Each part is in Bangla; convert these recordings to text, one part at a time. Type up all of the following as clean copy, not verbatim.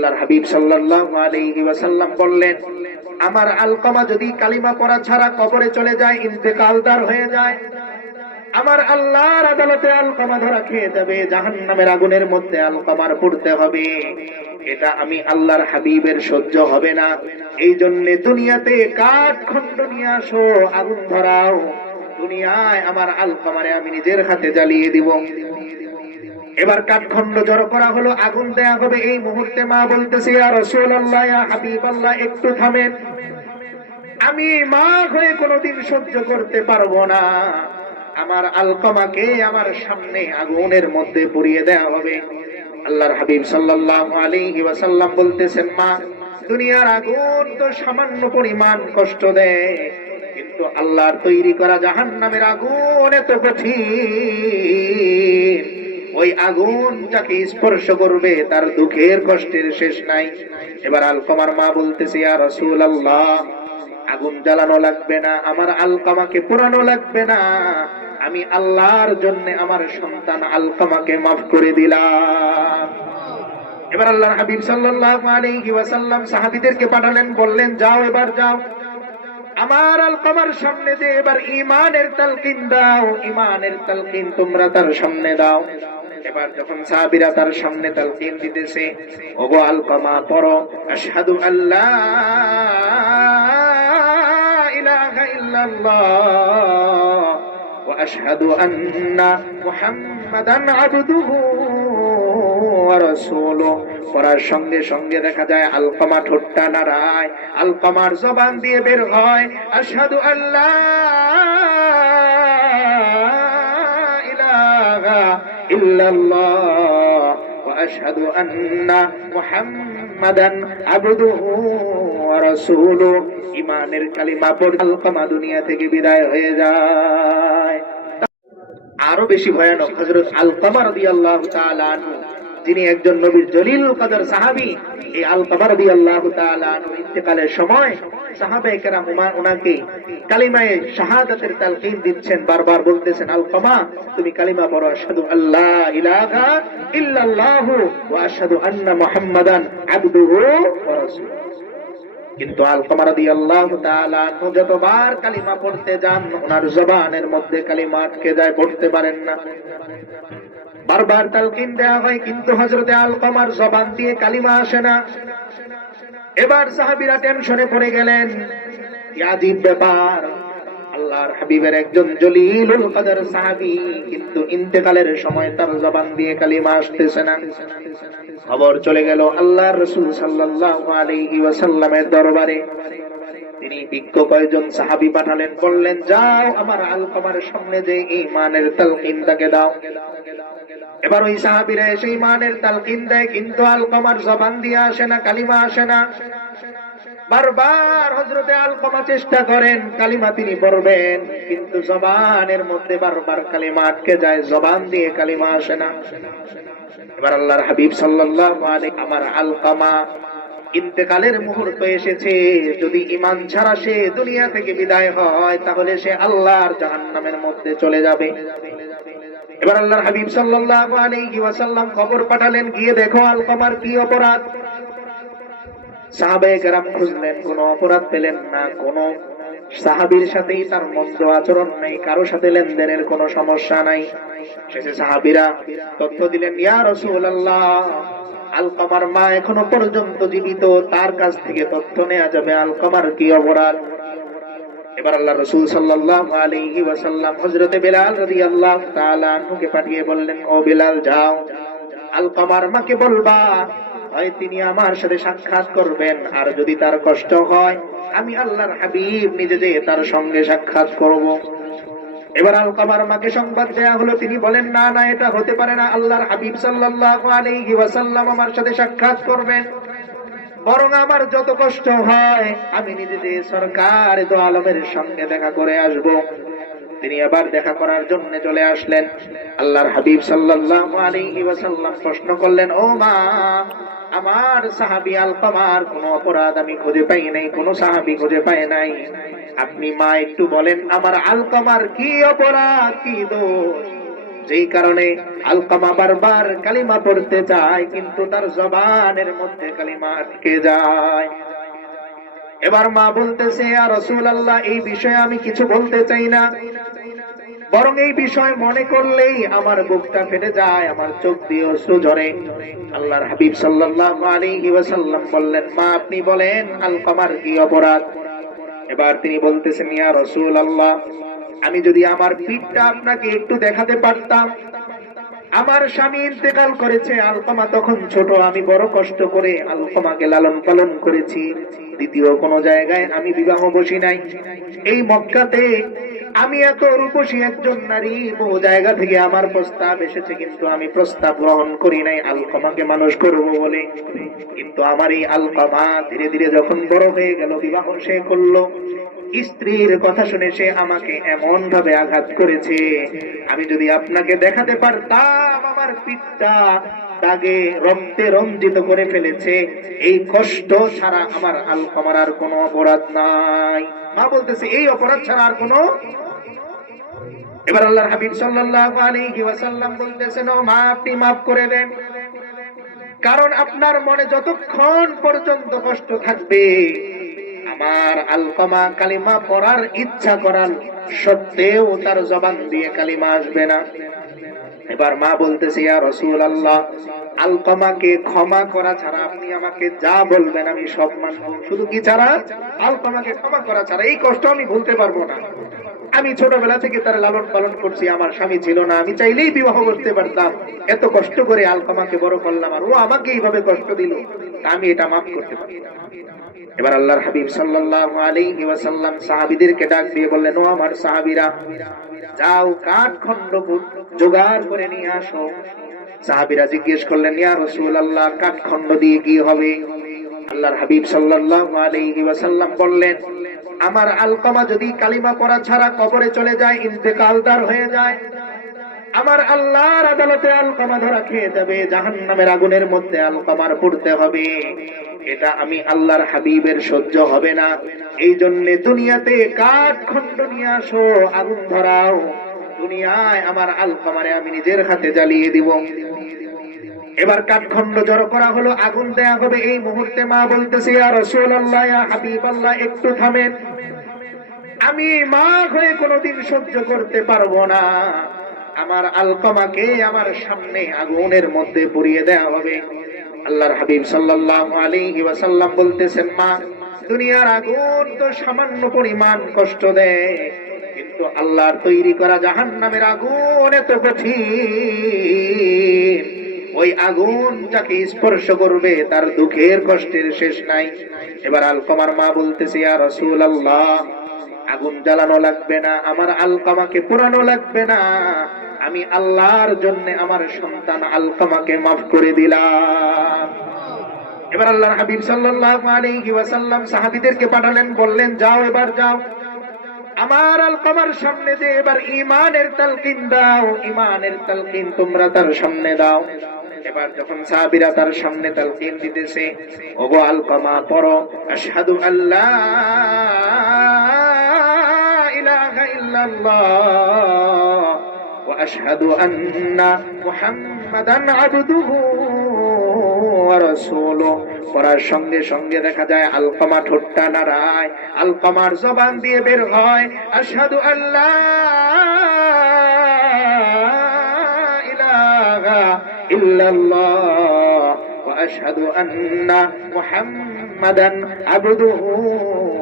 আল্লাহর হাবিব সাল্লাল্লাহু আলাইহি ওয়াসাল্লাম বললেন, আমার আলকামা যদি কালিমা পড়া ছাড়া কবরে চলে যায়, ইন্তেকালদার হয়ে যায়, আমার আল্লাহর আদালতে আলকামা ধরা খেয়ে যাবে, জাহান্নামের আগুনের মধ্যে আলকামার পড়তে হবে। এটা আমি আল্লাহর হাবিবের সহ্য হবে না। এই জন্য দুনিয়াতে কাঠ খণ্ড নিয়ে আসো, আগুন ধরাও, দুনিয়ায় আমার আলকামারে আমি নিজের হাতে জ্বালিয়ে দিব। এবার কাঠখণ্ড জড়ো করা হলো, আগুন দেয়া হবে। এই মুহূর্তে মা বলতেছে, ইয়া রাসূলুল্লাহ, ইয়া হাবিবাল্লাহ, একটু থামেন, আমি মা হয়ে কোনোদিন সহ্য করতে পারবো না। আমার আলকামাকে আমার সামনে আগুনের মধ্যে পুড়িয়ে দেয়া হবে। আল্লাহর হাবিব সাল্লাল্লাহু আলাইহি ওয়াসাল্লাম বলতেছেন, মা, দুনিয়ার আগুন তো সামান্য পরিমাণ কষ্ট দেয়, কিন্তু আল্লাহর তৈরি করা জাহান্নামের আগুন এত কঠিন, ওই আগুন যাকে স্পর্শ করবে তার দুঃখের কষ্টের শেষ নাই। এবার আলকামার মা বলতেছে, ইয়া রাসূলুল্লাহ, আগুন জ্বালানো লাগবে না, আমার আলকামাকে পোড়ানো লাগবে না, আমি আল্লাহর জন্য আমার সন্তান আলকামাকে মাফ করে দিলাম। এবার আল্লাহর হাবিব সাল্লাল্লাহু আলাইহি ওয়াসাল্লাম সাহাবীদেরকে পাঠালেন, বললেন, যাও, এবার যাও, আমার আলকামার সামনে যে এবার ঈমানের তালকিন দাও, ঈমানের তালকিন তোমরা তার সামনে দাও। এবার যখন সাহাবীরা তার সামনে তালকিন দিতেছে, ওগো আলকামা, পড়ো, আশহাদু আল্লা ইলাহা ইল্লাল্লাহ ওয়া আশহাদু আন্না মুহাম্মাদান আবদুহু ওয়া রাসূলুহু। পড়ার সঙ্গে সঙ্গে দেখা যায় আলকামা ঠোঁটটা নাড়ায়, আলকামার জবান দিয়ে বের হয়, আশহাদু আল্লা ইলাহা ইল্লাল্লাহ ওয়া আশহাদু আন্না মুহাম্মাদান আবদুহু ওয়া রাসূলুহু। ঈমানের কালিমা পড়ে আলকামা দুনিয়া থেকে বিদায় হয়ে যায়। আরো বেশি ভয়ানক হযরত আলকামা রাদিয়াল্লাহু তাআলা আনহু, যিনি একজন নবীর জলিল কদর সাহাবী। এই আলকামা রাদিয়াল্লাহু তাআলা আনহু ইন্তেকালের সময় সাহাবায়ে কেরাম ওনাকে কালিমায়ে শাহাদাতের তালকিন দিচ্ছেন, বারবার বলতেছেন, আলকামা, তুমি কালিমা পড়ো, আশহাদু আল্লা ইলাহা ইল্লাল্লাহু ওয়া আশহাদু আন্না মুহাম্মাদান আবদুহু ওয়া রাসূলুহু। কিন্তু আলকামা রাদিয়াল্লাহু তাআলা আনহু যতবার কালিমা পড়তে যান, ওনার জবানের মধ্যে কালিমা আটকে যায়, পড়তে পারেন না। বারবার তালকিন দেয়া হয়, কিন্তু হযরতে আলকামার জবান দিয়ে কালিমা আসে না। এবার সাহাবীরা টেনশনে পড়ে গেলেন, কি আজীব ব্যাপার, আল্লাহর হাবিবের একজন জলিলুল কদর সাহাবী, কিন্তু ইন্তেকালের সময় তার জবান দিয়ে কালিমা আসতেছে না। খবর চলে গেল আল্লাহর রাসূল সাল্লাল্লাহু আলাইহি ওয়াসাল্লামের দরবারে। তিনি বিজ্ঞ কয়েকজন সাহাবী পাঠালেন, বললেন, যাও, আমার আলকামার সামনে যে ঈমানের তালকিন তাকে দাও। এবার ওই সাহাবীরা এসে ঈমানের তালকিন দেয়, কিন্তু আলকামার জবান দিয়ে আসে না, কালিমা আসে না। বারবার হযরতে আলকামা চেষ্টা করেন কালিমা তিনি পড়বেন, কিন্তু জবানের মধ্যে বারবার কালিমা আটকে যায়, জবান দিয়ে কালিমা আসে না। এবার আল্লাহর হাবিব সাল্লাল্লাহু আলাইহি, আমার আলকামা ইন্তেকালের মুহূর্ত এসেছে, যদি ঈমান ছাড়া সে দুনিয়া থেকে বিদায় হয়, তাহলে সে আল্লাহর জাহান্নামের মধ্যে চলে যাবে। এবার আল্লাহর হাবিব সাল্লাল্লাহু আলাইহি ওয়াসাল্লাম খবর পাঠালেন, গিয়ে দেখো আলকামার কি অপরাধ। সাহাবায়ে কেরাম খুঁজলেন, কোনো অপরাধ পেলেন না, কোন সাহাবীর সাথেই তার মন্দ আচরণ নেই, কারো সাথে লেনদেনের কোনো সমস্যা নাই। শেষে সাহাবীরা তথ্য দিলেন, ইয়া রাসূলুল্লাহ, আলকামার মা এখনো পর্যন্ত জীবিত, তার কাছ থেকে তথ্য নেওয়া যাবে আলকামার কি অপরাধ। এবার আল্লাহ রাসূল সাল্লাল্লাহু আলাইহি ওয়াসাল্লাম হযরতে বিলাল রাদিয়াল্লাহু তাআলা আনহুকে পাঠিয়ে বললেন, ও বিলাল, যাও, আলকামার মাকে বলবা, হয় তিনি আমার সাথে সাক্ষাৎ করবেন, আর যদি তার কষ্ট হয়, আমি আল্লাহর হাবিব নিজে যে তার সঙ্গে সাক্ষাৎ করব। এবার আলকামার মাকে সংবাদ দেয়া হলো, তিনি বলেন, না না, এটা হতে পারে না, আল্লাহর হাবিব সাল্লাল্লাহু আলাইহি ওয়াসাল্লাম আমার সাথে সাক্ষাৎ করবেন, বরং আমার যত কষ্ট হয় আমি নিজে যে সরকার দো আলমের সঙ্গে দেখা করে আসব। তিনি আবার দেখা করার জন্য চলে আসলেন। আল্লাহর হাবিব সাল্লাল্লাহু আলাইহি ওয়াসাল্লাম প্রশ্ন করলেন, ও মা, আমার সাহাবী আলকামার কোনো অপরাধ আমি খুঁজে পাই নাই, কোনো সাহাবী খুঁজে পাই নাই, আপনি মা একটু বলেন আমার আলকামার কি অপরাধ, কি দোষ, যেই কারণে আলকামা বারবার কালিমা পড়তে চায়, কিন্তু তার জবানের মধ্যে কালিমা আটকে যায়। এবার মা বলতেছে, ইয়া রাসূলুল্লাহ, এই বিষয়ে আমি কিছু বলতে চাই না, বরং এই বিষয় মনে করলেই আমার বুকটা ফেটে যায়, আমার চোখ দিয়ে অশ্রু ঝরে। আল্লাহর হাবিব সাল্লাল্লাহু আলাইহি ওয়াসাল্লাম বললেন, মা আপনি বলেন আলকামার কি অপরাধ? এবার তিনি বলতেছেন, ইয়া রাসূলুল্লাহ, আমি যদি আমার পিঠটা আপনাকে একটু দেখাতে পারতাম। আমার স্বামী ইন্তেকাল করেছে, আলকামা তখন ছোট, আমি বড় কষ্ট করে আলকামাকে লালন পালন করেছি। দ্বিতীয় কোন জায়গায় আমি বিবাহ বসি নাই। এই মক্কাতে আমি এত রূপসী একজন নারী, বহু জায়গা থেকে আমার প্রস্তাব এসেছে, কিন্তু আমি প্রস্তাব গ্রহণ করি নাই আলকামাকে মানুষ করব বলে। কিন্তু আমার এই আলকামা ধীরে ধীরে যখন বড় হয়ে গেল, বিবাহ সে করলো, স্ত্রীর কথা শুনে সে আমাকে এমন ভাবে আঘাত করেছে, আমি যদি আপনাকে দেখাতে পারতাম আমার পিঠটা দাগে রক্তে রঞ্জিত করে ফেলেছে, এই কষ্ট ছাড়া আমার আলকামার আর কোনো অপরাধ নাই। মা বলতেছে, এই অপরাধ ছাড়া আর কোনো। এবার আল্লাহর হাবিব সাল্লাল্লাহু আলাইহি ওয়াসাল্লাম বলতেছেন, ও মা, আপনি মাফ করে দেন, কারণ আপনার মনে যতক্ষণ পর্যন্ত কষ্ট থাকবে, আমার আলকামা কালিমা পড়ার ইচ্ছা করার সত্ত্বেও তার জবান দিয়ে কালিমা আসবে না। এবার মা বলতেছে, ইয়া রাসূলুল্লাহ, আলকামাকে ক্ষমা করা ছাড়া আপনি আমাকে যা বলবেন আমি সব মানব। শুধু কি ছাড়া? আলকামাকে ক্ষমা করা ছাড়া। এই কষ্ট আমি ভুলতে পারবো না। আমি ছোটবেলা থেকে তার লালন পালন করছি, আমার স্বামী ছিল না, আমি চাইলেই বিবাহ করতে পারতাম। এত কষ্ট করে আলকামাকে বড় করলাম, আর ও আমাকে এইভাবে কষ্ট দিল, আমি এটা মাফ করতে পারি। এবার আল্লাহর হাবিব সাল্লাল্লাহু আলাইহি ওয়াসাল্লাম সাহাবীদেরকে ডাক দিয়ে বললেন, ও আমার সাহাবীরা, যাও কাঠ খণ্ড জোগাড় করে নিয়ে আসো। সাহাবীরা জিজ্ঞেস করলেন, ইয়া রাসূলুল্লাহ, কাঠ খণ্ড দিয়ে কি হবে? আল্লাহর হাবিব সাল্লাল্লাহু আলাইহি ওয়াসাল্লাম বললেন, আমার আলকামা যদি কালিমা পড়া ছাড়া কবরে চলে যায়, ইন্তেকালদার হয়ে যায়, আমার আল্লাহর আদালতে আলকামা ধরা খেয়ে যাবে, জাহান্নামের আগুনের মধ্যে আলকামার পড়তে হবে। এটা আমি আল্লাহর হাবিবের সহ্য হবে না। এই জন্য দুনিয়াতে কাঠ খণ্ড নিয়ে আসো, আগুন ধরাও, দুনিয়ায় আমার আলকামারে আমি নিজের হাতে জ্বালিয়ে দিব। এবার কাঠখণ্ড জড়ো করা হলো, আগুন দেয়া হবে। এই মুহূর্তে মা বলতেছে, ইয়া রাসূলুল্লাহ, ইয়া হাবিবাল্লাহ, একটু থামেন, আমি মা হয়ে কোনোদিন সহ্য করতে পারবো না। আমার আলকামাকে আমার সামনে আগুনের মধ্যে পুড়িয়ে দেয়া হবে। আল্লাহর হাবিব সাল্লাল্লাহু আলাইহি ওয়াসাল্লাম বলতেছেন, মা, দুনিয়ার আগুন তো সামান্য পরিমাণ কষ্ট দেয়, কিন্তু আল্লাহর তৈরি করা জাহান্নামের আগুন এত কঠিন, ওই আগুন যাকে স্পর্শ করবে তার দুঃখের কষ্টের শেষ নাই। এবার আলকামার মা বলতেছে, ইয়া রাসূলুল্লাহ, আগুন জ্বালানো লাগবে না, আমার আলকামাকে পোড়ানো লাগবে না, আমি আল্লাহর জন্য আমার সন্তান আলকামাকে মাফ করে দিলাম। এবার আল্লাহর হাবিব সাল্লাল্লাহু আলাইহি ওয়াসাল্লাম সাহাবীদেরকে পাঠালেন, বললেন, যাও, এবার যাও, আমার আলকামার সামনে যে এবার ঈমানের তালকিন দাও, ঈমানের তালকিন তোমরা তার সামনে দাও। এবার যখন সাহাবীরা তার সামনে তালকিন দিতেছে, ওগো আলকামা, পড়ো, আশহাদু আল্লা ইলাহা ইল্লাল্লাহ ওয়া আশহাদু আন্না মুহাম্মাদান আবদুহু ওয়া রাসূলুহু। পড়ার সঙ্গে সঙ্গে দেখা যায় আলকামা ঠোঁটটা নাড়ায়, আলকামার জবান দিয়ে বের হয়, আশহাদু আল্লা ইলাহা ইল্লাল্লাহ ওয়া আশহাদু আন্না মুহাম্মাদান আবদুহু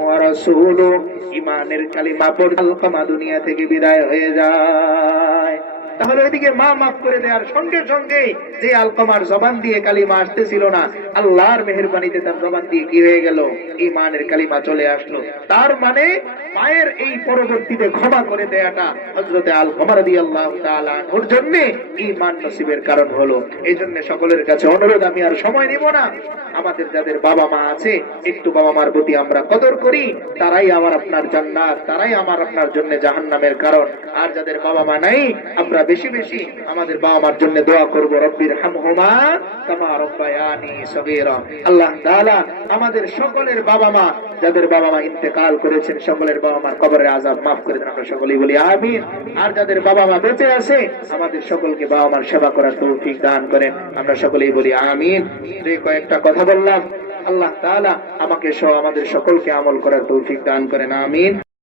ওয়া রাসূলুহু। ঈমানের কালিমা পড়ে আলকামা দুনিয়া থেকে বিদায় হয়ে যায়। তাহলে ওইদিকে মা মাফ করে দেওয়ার সঙ্গে সঙ্গে যে আলকামার জবান দিয়ে কালিমা আসতেছিল না, আল্লাহর মেহেরবানিতে তার জবান দিয়ে কি হয়ে গেল? ঈমানের কালিমা চলে আসলো। তার মানে মায়ের এই পরবর্তীতে ক্ষমা করে দেয়াটা হযরতে আলকামা রাদিয়াল্লাহু তাআলা ওর জন্য ঈমান নসিবের কারণ হলো। এই জন্য সকলের কাছে অনুরোধ, আমি আর সময় নিব না, আমাদের যাদের বাবা মা আছে একটু বাবা মার প্রতি আমরা কদর করি, তারাই আমার আপনার জান্নাত, তারাই আমার আপনার জন্য জাহান্নামের কারণ। আর যাদের বাবা মা নাই, আমরা বেশি বেশি আমাদের বাবা মার জন্য দোয়া করব, রব্বির হামহুমা কামা রাব্বায়ানি সগীরা। আল্লাহ তাআলা আমাদের সকলের বাবা মা, যাদের বাবা মা ইন্তেকাল করেছেন, সকলের বাবা মার কবরের আযাব মাফ করে দেন, আমরা সকলেই বলি আমিন। আর যাদের বাবা মা বেঁচে আছে আমাদের সকলকে বাবা মার সেবা করার তৌফিক দান করেন, আমরা সকলেই বলি আমিন। যে কয়েকটা কথা বললাম আল্লাহ তাআলা আমাকে সহ আমাদের সকলকে আমল করার তৌফিক দান করেন, আমিন।